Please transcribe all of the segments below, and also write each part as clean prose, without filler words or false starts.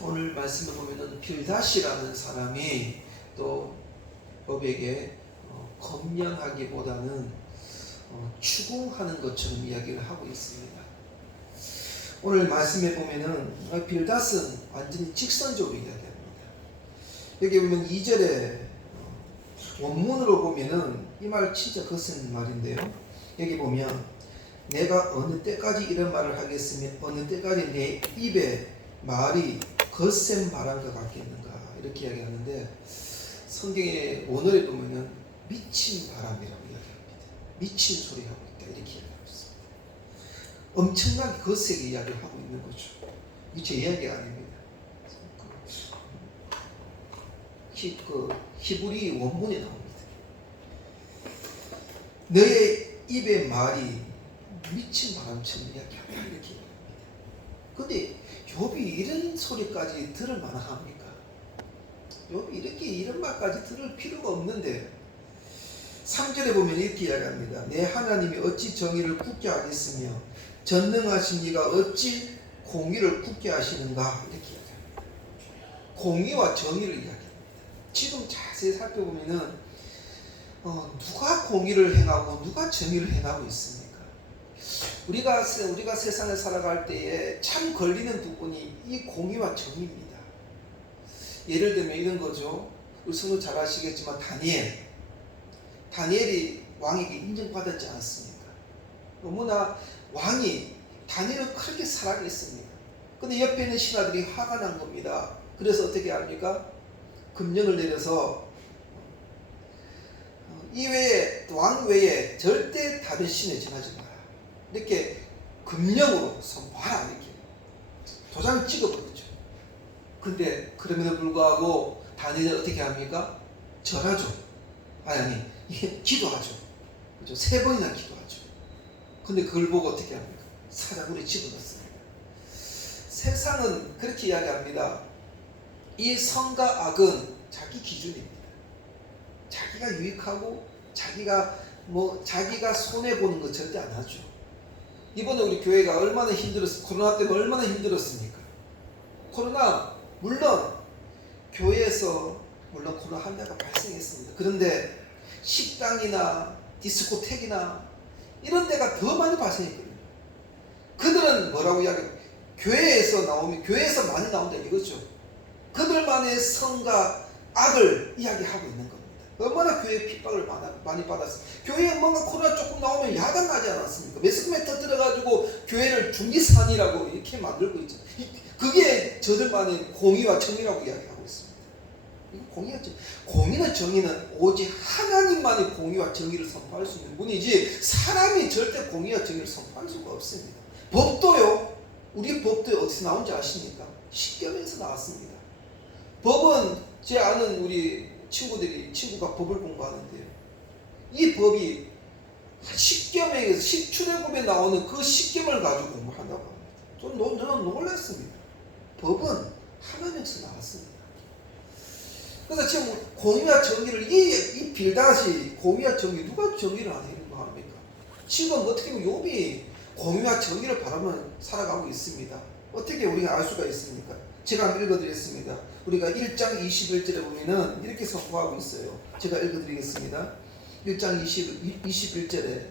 오늘 말씀을 보면은 빌닷이라는 사람이 또 법에게 검령하기보다는 추궁하는 것처럼 이야기를 하고 있습니다. 오늘 말씀에 보면은 빌닷은 완전히 직선적으로 이야기합니다. 여기 보면 2절에 원문으로 보면은 이 말 진짜 거센 말인데요. 여기 보면 내가 어느 때까지 이런 말을 하겠으며 어느 때까지 내 입에 말이 거센 바람과 같겠는가, 이렇게 이야기하는데 성경의 원어에 보면은 미친 바람이라고 이야기합니다. 미친 소리하고 있다, 이렇게 이야기하고 있습니다. 엄청나게 거세게 이야기를 하고 있는 거죠. 이게 제 이야기가 아닙니다. 히브리 원문에 나옵니다. 너의 입의 말이 미친 바람처럼 이야기한다, 이렇게 이야기합니다. 근데 욥이 이런 소리까지 들을 만합니까? 욥이 이런 말까지 들을 필요가 없는데 3절에 보면 이렇게 이야기합니다. 내 하나님이 어찌 정의를 굳게 하겠으며 전능하신 이가 어찌 공의를 굳게 하시는가, 이렇게 이야기합니다. 공의와 정의를 이야기합니다. 지금 자세히 살펴보면은 누가 공의를 행하고 누가 정의를 행하고 있습니까? 우리가 세상을 살아갈 때에 참 걸리는 부분이 이 공의와 정의입니다. 예를 들면 이런 거죠. 우리 성도 잘 아시겠지만 다니엘이 왕에게 인정받았지 않았습니까? 너무나 왕이 다니엘을 크게 사랑했습니다. 근데 옆에 있는 신하들이 화가 난 겁니다. 그래서 어떻게 합니까? 금령을 내려서 왕 외에 절대 다른 신에 지나지 마라, 이렇게 금령으로 선포하라, 이렇게 도장을 찍어버렸죠. 근데 그럼에도 불구하고 다니엘은 어떻게 합니까? 절하죠. 기도하죠. 그렇죠? 3번이나 기도하죠. 근데 그걸 보고 어떻게 합니까? 사자굴에 집어넣습니다. 세상은 그렇게 이야기합니다. 이 선과 악은 자기 기준입니다. 자기가 유익하고 자기가 손해보는 거 절대 안 하죠. 이번에 우리 교회가 얼마나 코로나 때문에 얼마나 힘들었습니까? 물론 교회에서 코로나 환자가 발생했습니다. 그런데 식당이나 디스코텍이나 이런 데가 더 많이 발생했거든요. 그들은 뭐라고 이야기해요? 교회에서 많이 나온다, 이거죠. 그들만의 선과 악을 이야기하고 있는 겁니다. 얼마나 교회에 핍박을 많이 받았어요. 교회에 뭔가 코로나 조금 나오면 야단 나지 않았습니까? 매스컴에 터뜨려가지고 교회를 중리산이라고 이렇게 만들고 있죠. 그게 저들만의 공의와 정의라고 이야기하고 있습니다. 이거 공의와 정의는 오직 하나님만의 공의와 정의를 선포할 수 있는 분이지 사람이 절대 공의와 정의를 선포할 수가 없습니다. 법도요, 우리 법도 어디서 나온지 아십니까? 십계명에서 나왔습니다. 법은 제 아는 우리 친구가 법을 공부하는데요, 이 법이 십계명에서 십출애굽에 나오는 그 십계명을 가지고 공부한다고 합니다. 저는 놀랐습니다. 법은 하나님에서 나왔습니다. 그래서 지금 공의와 정의를 이 빌닷이 공의와 정의, 누가 정의를 안 하는 거 합니까? 지금 어떻게 보면 욥이 공의와 정의를 바라보며 살아가고 있습니다. 어떻게 우리가 알 수가 있습니까? 제가 한번 읽어드리겠습니다. 우리가 1장 21절에 보면은 이렇게 선포하고 있어요. 제가 읽어드리겠습니다. 1장 21절에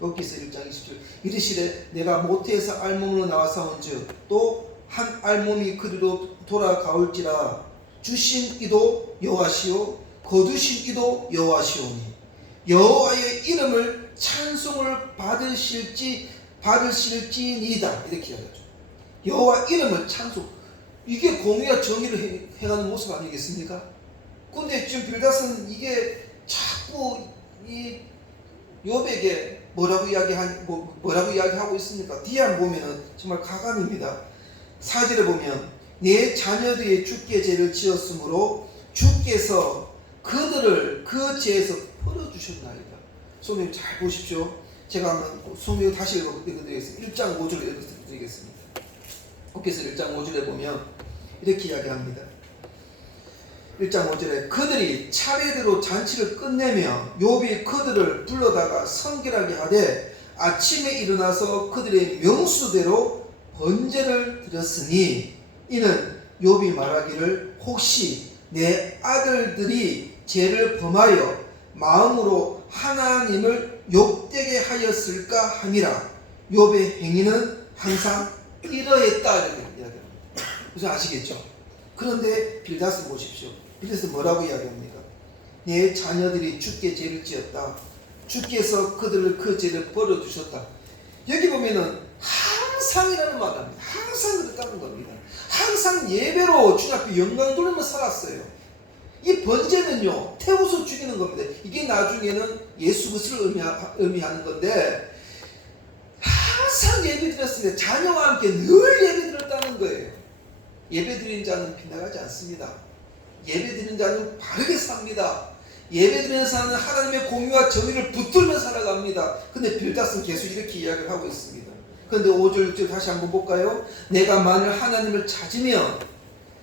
여기서 1장 20절 이르시되 내가 모태에서 알몸으로 나와사온즉 또 한 알몸이 그리로 돌아가올지라 주신 이도 여호와시요 거두신 이도 여호와시오니 여호와의 이름을 찬송을 받으실지니이다, 이렇게 이야기하죠. 여호와 이름을 찬송, 이게 공의와 정의를 행하는 모습 아니겠습니까? 근데 지금 빌닷은 이게 자꾸 이 욥에게 뭐라고 이야기하고 있습니까? 뒤에 한번 보면은 정말 가관입니다. 4절에 보면 내 자녀들이 주께 죄를 지었으므로 주께서 그들을 그 죄에서 풀어주셨나이다. 소명 잘 보십시오. 제가 한번 소명 다시 읽어드리겠습니다. 1장 5절을 읽어드리겠습니다. 그래서 1장 5절에 보면 이렇게 이야기합니다. 1장 5절에 그들이 차례대로 잔치를 끝내며 욥이 그들을 불러다가 성결하게 하되 아침에 일어나서 그들의 명수대로 번제를 드렸으니 이는 욥이 말하기를 혹시 내 아들들이 죄를 범하여 마음으로 하나님을 욕되게 하였을까 함이라. 욥의 행위는 항상 이러했다 이렇게 이야기합니다. 무슨 아시겠죠? 그런데 빌닷을 보십시오. 빌닷은 뭐라고 이야기합니까? 내 자녀들이 주께 죄를 지었다. 주께서 그들을 그 죄를 벌어주셨다. 여기 보면은 항상이라는 말을 합니다. 항상 그랬다는 겁니다. 항상 예배로 주님 앞에 영광 돌리며 살았어요. 이 번제는요, 태워서 죽이는 겁니다. 이게 나중에는 예수 그리스도를 의미하는 건데, 항상 예배 드렸습니다. 자녀와 함께 늘 예배 드렸다는 거예요. 예배 드리는 자는 빗나가지 않습니다. 예배 드리는 자는 바르게 삽니다. 예배 드리는 자는 하나님의 공의와 정의를 붙들며 살아갑니다. 근데 빌닷은 계속 이렇게 이야기를 하고 있습니다. 그런데 5절 6절 다시 한번 볼까요? 내가 만일 하나님을 찾으며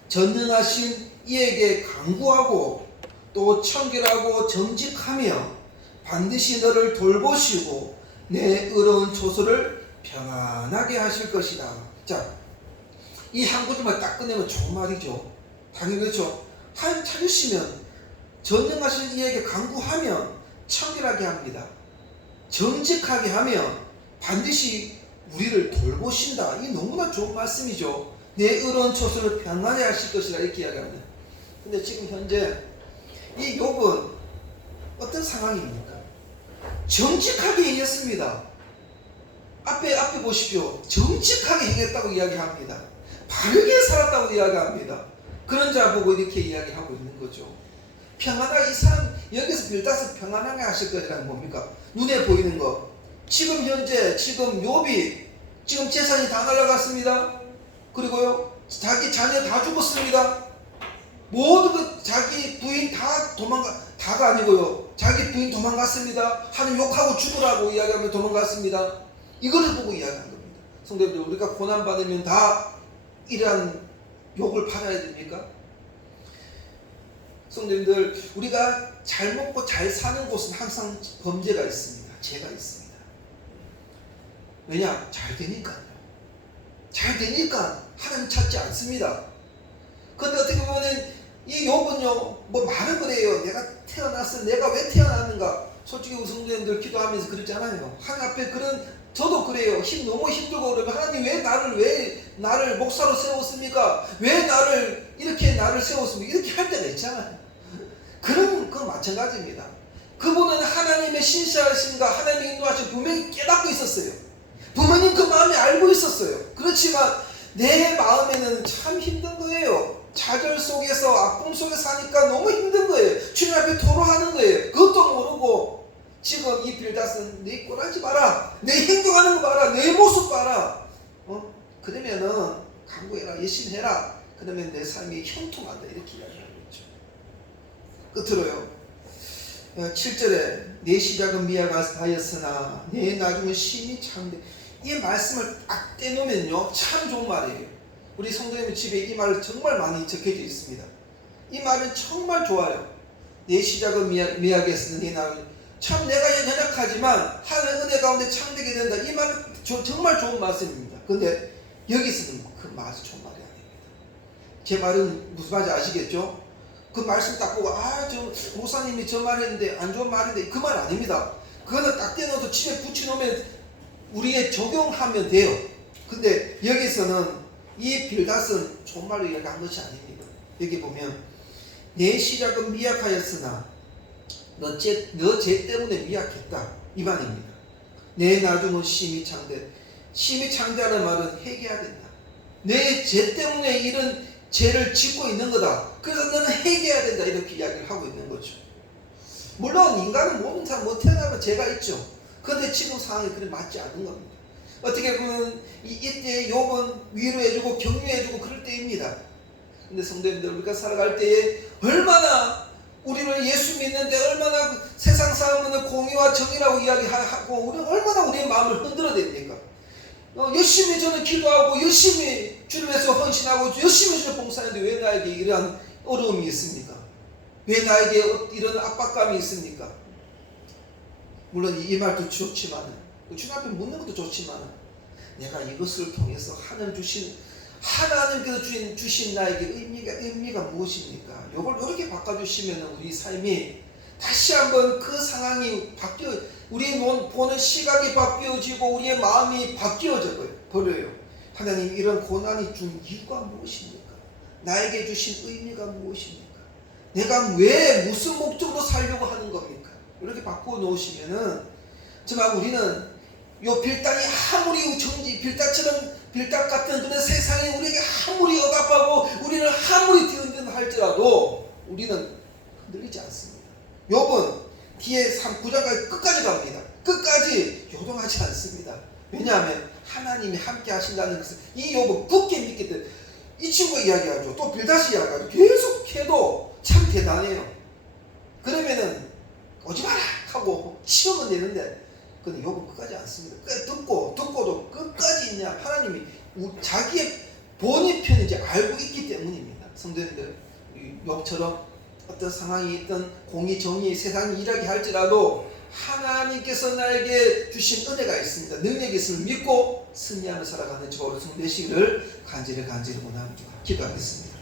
전능하신 이에게 간구하고 또 청결하고 정직하며 반드시 너를 돌보시고 내 의로운 초소를 평안하게 하실 것이다. 자, 이 한 구절만 딱 끝내면 좋은 말이죠. 당연히 그렇죠. 하나님 찾으시면 전능하신 이에게 간구하면 청결하게 합니다. 정직하게 하면 반드시 우리를 돌보신다. 이 너무나 좋은 말씀이죠. 내 의로운 초소를 평안하게 하실 것이라 이렇게 이야기합니다. 근데 지금 현재 이 욥은 어떤 상황입니까? 정직하게 행했습니다. 앞에 보십시오. 정직하게 행했다고 이야기합니다. 바르게 살았다고 이야기합니다. 그런 자 보고 이렇게 이야기하고 있는 거죠. 평안하게, 이 사람 여기서 빌닷을 평안하게 하실 것이라는 뭡니까? 눈에 보이는 거. 지금 현재 지금 욥이 지금 재산이 다 날아갔습니다. 그리고요 자기 자녀 다 죽었습니다. 모두 자기 부인 다 다가 아니고요, 자기 부인 도망갔습니다. 하나님 욕하고 죽으라고 이야기하며 도망갔습니다. 이거를 보고 이야기한 겁니다. 성도님들, 우리가 고난받으면 다 이러한 욕을 받아야 됩니까? 성도님들, 우리가 잘 먹고 잘 사는 곳은 항상 범죄가 있습니다. 죄가 있습니다. 왜냐? 잘 되니까요. 잘 되니까 하나님 찾지 않습니다. 그런데 어떻게 보면 이 욥은요, 뭐 말은 그래요. 내가 태어났어. 내가 왜 태어났는가? 솔직히 우리 성도님들 기도하면서 그러잖아요. 하나님 앞에 저도 그래요. 너무 힘들고 그러면 하나님 왜 나를 목사로 세웠습니까? 왜 나를 세웠습니까? 이렇게 할 때가 있잖아요. 그건 마찬가지입니다. 그분은 하나님의 신실하신가, 하나님의 인도하신 분명히 깨닫고 있었어요. 부모님 그 마음에 알고 있었어요. 그렇지만 내 마음에는 참 힘든 거예요. 좌절 속에서 아픔 속에 사니까 너무 힘든 거예요. 주님 앞에 토로하는 거예요. 그것도 모르고 지금 이 빌닷은 내 꼴하지 마라, 내 행동하는 거 봐라, 내 모습 봐라, 그러면은 간구해라, 열심히 해라, 그러면 내 삶이 형통한다, 이렇게 이야기하는 거죠. 끝으로요, 7절에 내 시작은 미약하였으나 내 나중은 심히 참되, 이 말씀을 딱 떼놓으면요 참 좋은 말이에요. 우리 성도님 집에 이 말 정말 많이 적혀져 있습니다. 이 말은 정말 좋아요. 내 시작은 미약했으나 내 나중은, 참 내가 연약하지만 하나님의 은혜 가운데 참되게 된다. 이 말은 정말 좋은 말씀입니다. 그런데 여기서는 그 말이 좋은 말이 아닙니다. 제 말은 무슨 말인지 아시겠죠? 그 말씀 딱 보고 저 목사님이 저 말했는데 안 좋은 말인데, 그 말 아닙니다. 그거는 딱 떼놓아서 집에 붙여놓으면 우리에 적용하면 돼요. 근데 여기서는 이 빌닷은 좋은 말로 이야기한 것이 아닙니다. 여기 보면 내 시작은 미약하였으나 너 죄 때문에 미약했다, 이 말입니다. 내 나중은 심히 창대. 심히 창대하는 말은 회개해야 된다. 내 죄 때문에 이런 죄를 짓고 있는 거다. 그래서 너는 회개해야 된다, 이렇게 이야기를 하고 있는 거죠. 물론 인간은 모든 사람 태어나면 죄가 있죠. 그런데 지금 상황이 그래 맞지 않는 겁니다. 어떻게 보면 이때 욥은 위로해주고 격려해주고 그럴 때입니다. 근데 성도님들, 우리가 살아갈 때에 얼마나 우리를 예수 믿는데 얼마나 세상 사람은 공의와 정의라고 이야기하고 우리는 얼마나 우리의 마음을 흔들어댑니까? 열심히 저는 기도하고 열심히 주를 위해서 헌신하고 열심히 주를 봉사하는데 왜 나에게 이러한 어려움이 있습니까? 왜 나에게 이런 압박감이 있습니까? 물론 이 말도 좋지만, 주님 앞에 묻는 것도 좋지만, 내가 이것을 통해서 하나님 주신 하나님께서 주신 나에게 의미가 무엇입니까? 이걸 이렇게 바꿔주시면 우리 삶이 다시 한번 그 상황이 우리 보는 시각이 바뀌어지고 우리의 마음이 바뀌어져 버려요. 하나님, 이런 고난이 준 이유가 무엇입니까? 나에게 주신 의미가 무엇입니까? 내가 왜 무슨 목적으로 살려고 하는 겁니까? 이렇게 바꾸어 놓으시면은 정말 우리는 요 빌단이 아무리 빌딱 같은 그런 세상이 우리에게 아무리 억압하고 우리는 아무리 뒤흔든다 할지라도 우리는 흔들리지 않습니다. 욥은 뒤에 9장까지 끝까지 갑니다. 끝까지 요동하지 않습니다. 왜냐하면 하나님이 함께 하신다는 것을 이 욥은 굳게 믿기 때문에. 이 친구가 이야기하죠. 또 빌닷이 이야기하죠. 계속 해도 참 대단해요. 그러면은 오지 마라 하고 치워는 내는데, 근데 욥은 끝까지 않습니다. 듣고도 끝까지 있냐? 하나님이 자기의 본인 편인지 알고 있기 때문입니다. 성도님들, 욥처럼 어떤 상황이 있던 공의 정의 세상이 일하게 할지라도 하나님께서 나에게 주신 은혜가 있습니다. 능력이 있음을 믿고 승리하며 살아가는 저와 여러분 되시기를 간절히 원합니다. 기도하겠습니다.